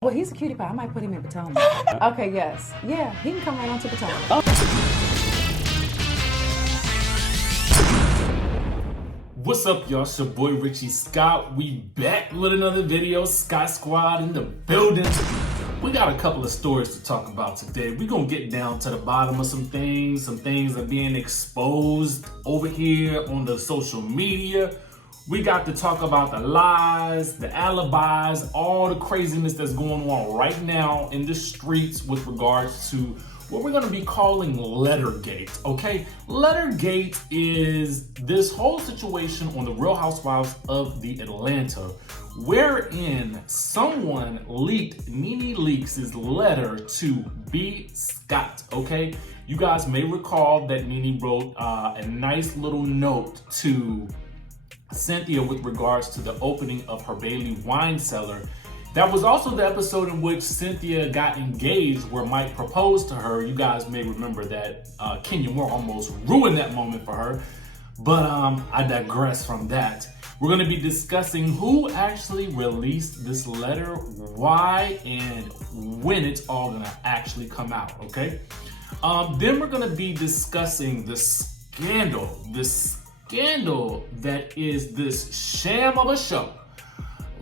Well, he's a cutie pie. I might put him in Potomac. Okay, yes. Yeah, he can come right on to Potomac. What's up, y'all? It's your boy Richie Scott. We back with another video. Scott Squad in the building. We got a couple of stories to talk about today. We're gonna get down to the bottom of some things. Some things are being exposed over here on the social media. We got to talk about the lies, the alibis, all the craziness that's going on right now in the streets with regards to what we're gonna be calling Lettergate, okay? Lettergate is this whole situation on the Real Housewives of the Atlanta, wherein someone leaked Nene Leakes' letter to B.Scott, okay? You guys may recall that Nene wrote a nice little note to Cynthia with regards to the opening of her Bailey wine cellar. That was also the episode in which Cynthia got engaged, where Mike proposed to her. You guys may remember that Kenya Moore almost ruined that moment for her. But I digress from that. We're going to be discussing who actually released this letter, why, and when it's all going to actually come out, okay? Then we're going to be discussing the scandal that is this sham of a show,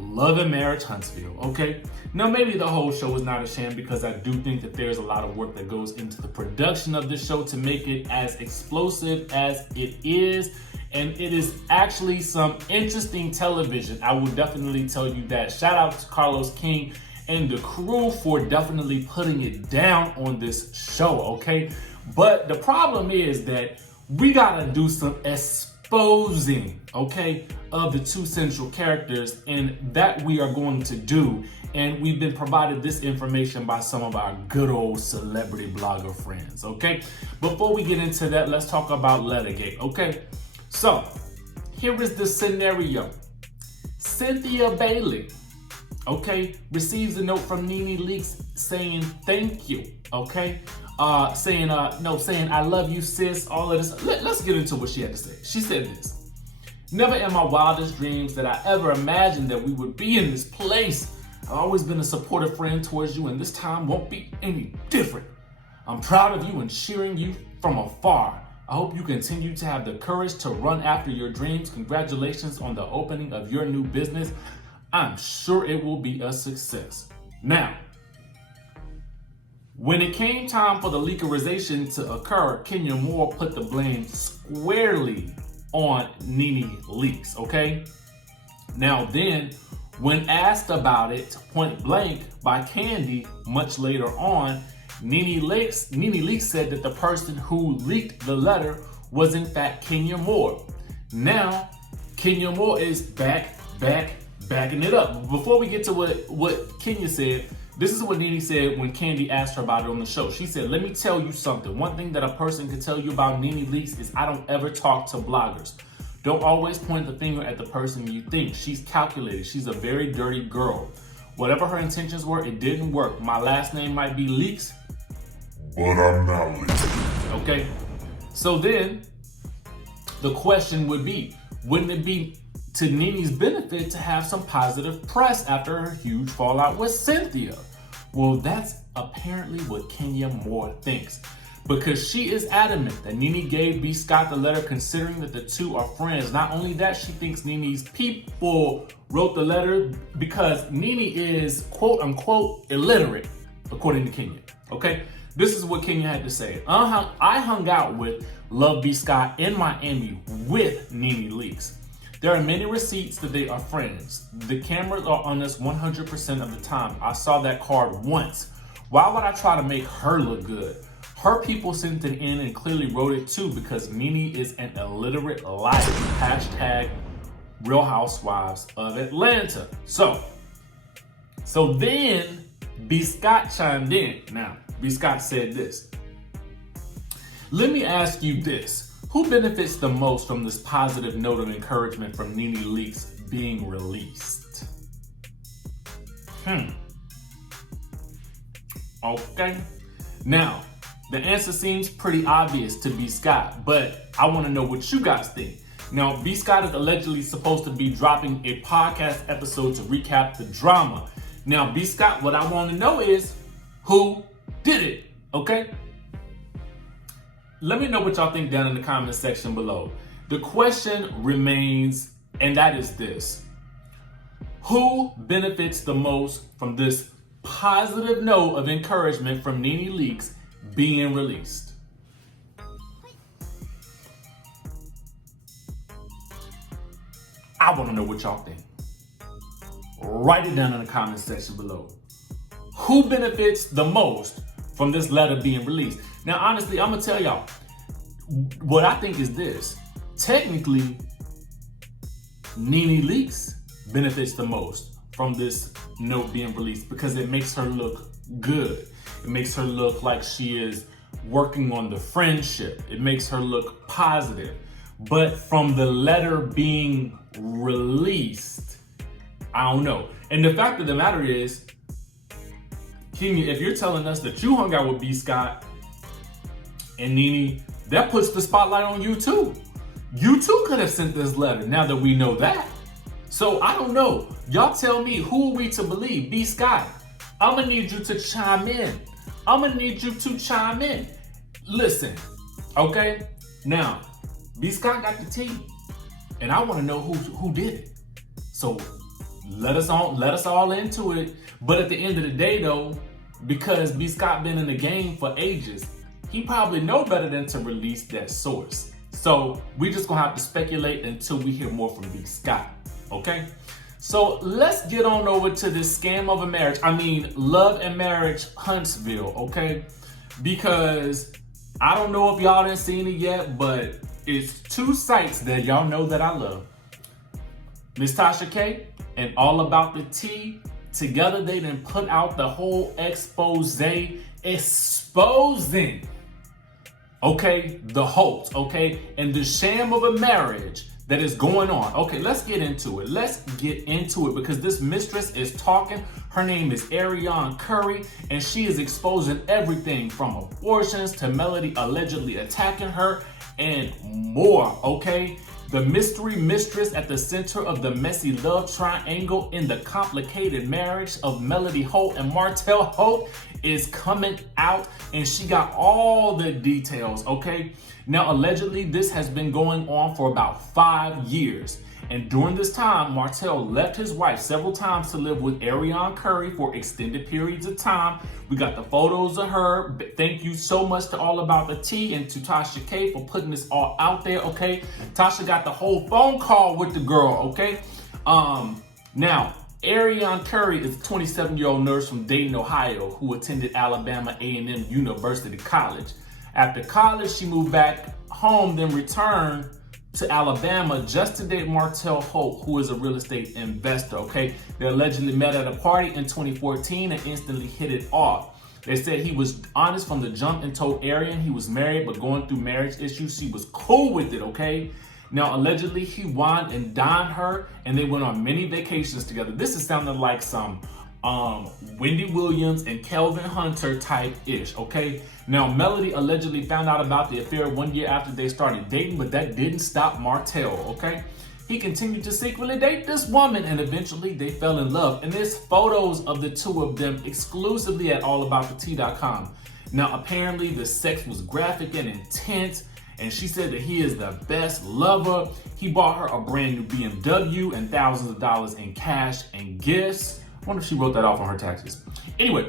Love and Marriage Huntsville, okay? Now, maybe the whole show is not a sham, because I do think that there's a lot of work that goes into the production of the show to make it as explosive as it is. And it is actually some interesting television. I will definitely tell you that. Shout out to Carlos King and the crew for definitely putting it down on this show, okay? But the problem is that we gotta do some exposing, okay, of the two central characters, and that we are going to do. And we've been provided this information by some of our good old celebrity blogger friends, okay? Before we get into that, let's talk about Lettergate, okay? So, here is the scenario. Cynthia Bailey, okay, receives a note from Nene Leakes saying thank you, okay? Saying I love you, sis, all of this. Let's get into what she had to say. She said this: never in my wildest dreams did I ever imagine that we would be in this place. I've always been a supportive friend towards you, and this time won't be any different. I'm proud of you and cheering you from afar. I hope you continue to have the courage to run after your dreams. Congratulations on the opening of your new business. I'm sure it will be a success. Now, when it came time for the leakerization to occur, Kenya Moore put the blame squarely on Nene Leakes, okay? Now then, when asked about it point blank by Kandi much later on, Nene Leakes said that the person who leaked the letter was in fact Kenya Moore. Now, Kenya Moore is backing it up. Before we get to what Kenya said, this is what Nene said when Kandi asked her about it on the show. She said, let me tell you something. One thing that a person can tell you about Nene Leakes is I don't ever talk to bloggers. Don't always point the finger at the person you think. She's calculated. She's a very dirty girl. Whatever her intentions were, it didn't work. My last name might be Leakes, but I'm not Leakes. Okay? So then, the question would be, wouldn't it be to Nene's benefit to have some positive press after her huge fallout with Cynthia? Well, that's apparently what Kenya Moore thinks, because she is adamant that Nene gave B.Scott the letter considering that the two are friends. Not only that, she thinks Nene's people wrote the letter because Nene is quote unquote illiterate, according to Kenya, okay? This is what Kenya had to say. I hung out with Love B.Scott in Miami with Nene Leakes. There are many receipts that they are friends. The cameras are on us 100% of the time. I saw that card once. Why would I try to make her look good? Her people sent it in and clearly wrote it too, because Nene is an illiterate liar. Hashtag Real Housewives of Atlanta. So then B.Scott chimed in. Now, B.Scott said this: let me ask you this. Who benefits the most from this positive note of encouragement from Nene Leakes being released? Okay. Now, the answer seems pretty obvious to B.Scott, but I want to know what you guys think. Now, B.Scott is allegedly supposed to be dropping a podcast episode to recap the drama. Now, B.Scott, what I want to know is who did it, okay? Let me know what y'all think down in the comment section below. The question remains, and that is this. Who benefits the most from this positive note of encouragement from Nene leaks being released? I want to know what y'all think. Write it down in the comment section below. Who benefits the most from this letter being released? Now, honestly, I'm going to tell y'all what I think is this. Technically, Nene leaks benefits the most from this note being released because it makes her look good. It makes her look like she is working on the friendship. It makes her look positive. But from the letter being released, I don't know. And the fact of the matter is, Kenya, if you're telling us that you hung out with B.Scott and Nene, that puts the spotlight on you too. You too could have sent this letter now that we know that. So I don't know. Y'all tell me, who are we to believe? B.Scott, I'm gonna need you to chime in. Listen, okay? Now, B.Scott got the tea, and I want to know who did it. So let us all into it. But at the end of the day, though, because B.Scott been in the game for ages, he probably know better than to release that source. So we just gonna have to speculate until we hear more from B.Scott. Okay? So let's get on over to this scam of a marriage. I mean, love and marriage Huntsville. Okay? Because I don't know if y'all done seen it yet, but it's two sites that y'all know that I love. Miss Tasha K and All About the Tea. Together, they done put out the whole expose exposing, okay, the Holt, okay, and the sham of a marriage that is going on. Okay, let's get into it. Because this mistress is talking. Her name is Ariane Curry, and she is exposing everything from abortions to Melody allegedly attacking her and more, okay? The mystery mistress at the center of the messy love triangle in the complicated marriage of Melody Holt and Martell Holt is coming out, and she got all the details, okay? Now, allegedly, this has been going on for about 5 years. And during this time, Martell left his wife several times to live with Ariane Curry for extended periods of time. We got the photos of her. Thank you so much to All About the Tea and to Tasha K for putting this all out there, okay? Tasha got the whole phone call with the girl, okay? Now, Ariane Curry is a 27-year-old nurse from Dayton, Ohio, who attended Alabama A&M University College. After college, she moved back home, then returned to Alabama just to date Martell Holt, who is a real estate investor, okay? They allegedly met at a party in 2014 and instantly hit it off. They said he was honest from the jump and told Ariane he was married, but going through marriage issues, she was cool with it, okay? Now, allegedly, he wined and dined her, and they went on many vacations together. This is sounding like some Wendy Williams and Kelvin Hunter type-ish, okay? Now, Melody allegedly found out about the affair 1 year after they started dating, but that didn't stop Martell, okay? He continued to secretly date this woman, and eventually they fell in love. And there's photos of the two of them exclusively at allaboutthetea.com. Now, apparently the sex was graphic and intense, and she said that he is the best lover. He bought her a brand new BMW and thousands of dollars in cash and gifts. I wonder if she wrote that off on her taxes. Anyway,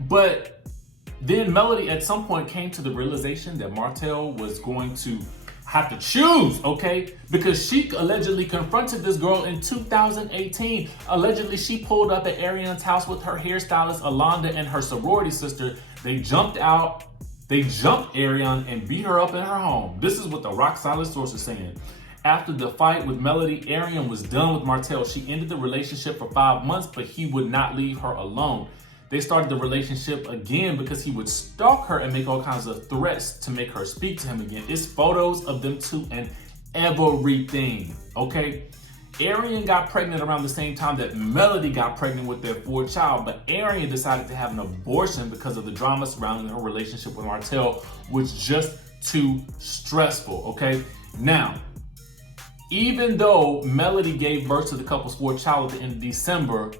but then Melody at some point came to the realization that Martell was going to have to choose, okay? Because she allegedly confronted this girl in 2018. Allegedly, she pulled up at Ariane's house with her hairstylist, Alonda, and her sorority sister. They jumped Ariane and beat her up in her home. This is what the rock solid source is saying. After the fight with Melody, Ariane was done with Martell. She ended the relationship for 5 months, but he would not leave her alone. They started the relationship again because he would stalk her and make all kinds of threats to make her speak to him again. It's photos of them two and everything, okay? Ariane got pregnant around the same time that Melody got pregnant with their fourth child, but Ariane decided to have an abortion because of the drama surrounding her relationship with Martell, which was just too stressful, okay? Now, even though Melody gave birth to the couple's fourth child at the end of December,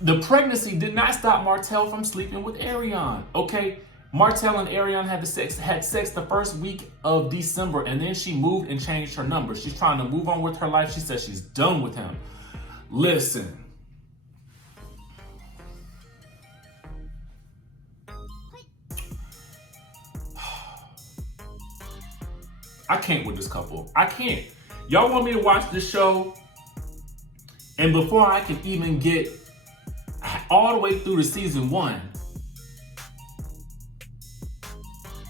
the pregnancy did not stop Martell from sleeping with Ariane, okay? Martell and Ariane had sex the first week of December, and then she moved and changed her number. She's trying to move on with her life. She says she's done with him. Listen. I can't with this couple. I can't. Y'all want me to watch this show, and before I can even get all the way through to season 1,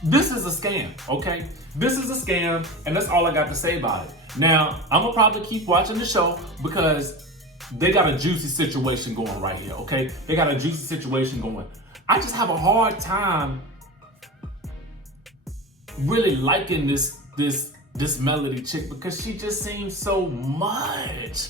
this is a scam, okay? This is a scam, and that's all I got to say about it. Now, I'm gonna probably keep watching the show because they got a juicy situation going right here, okay? They got a juicy situation going. I just have a hard time really liking this Melody chick because she just seems so much.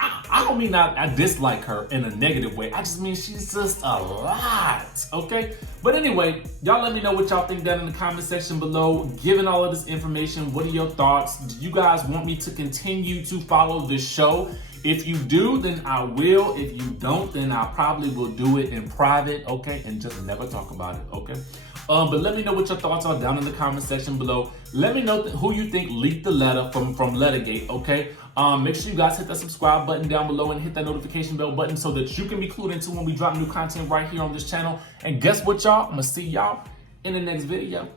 I don't mean I dislike her in a negative way. I just mean she's just a lot, okay? But anyway, y'all let me know what y'all think down in the comment section below. Given all of this information, what are your thoughts? Do you guys want me to continue to follow this show? If you do, then I will. If you don't, then I probably will do it in private, okay? And just never talk about it, okay? But let me know what your thoughts are down in the comment section below. Let me know who you think leaked the letter from Lettergate, okay? Make sure you guys hit that subscribe button down below and hit that notification bell button so that you can be clued into when we drop new content right here on this channel. And guess what, y'all? I'm gonna see y'all in the next video.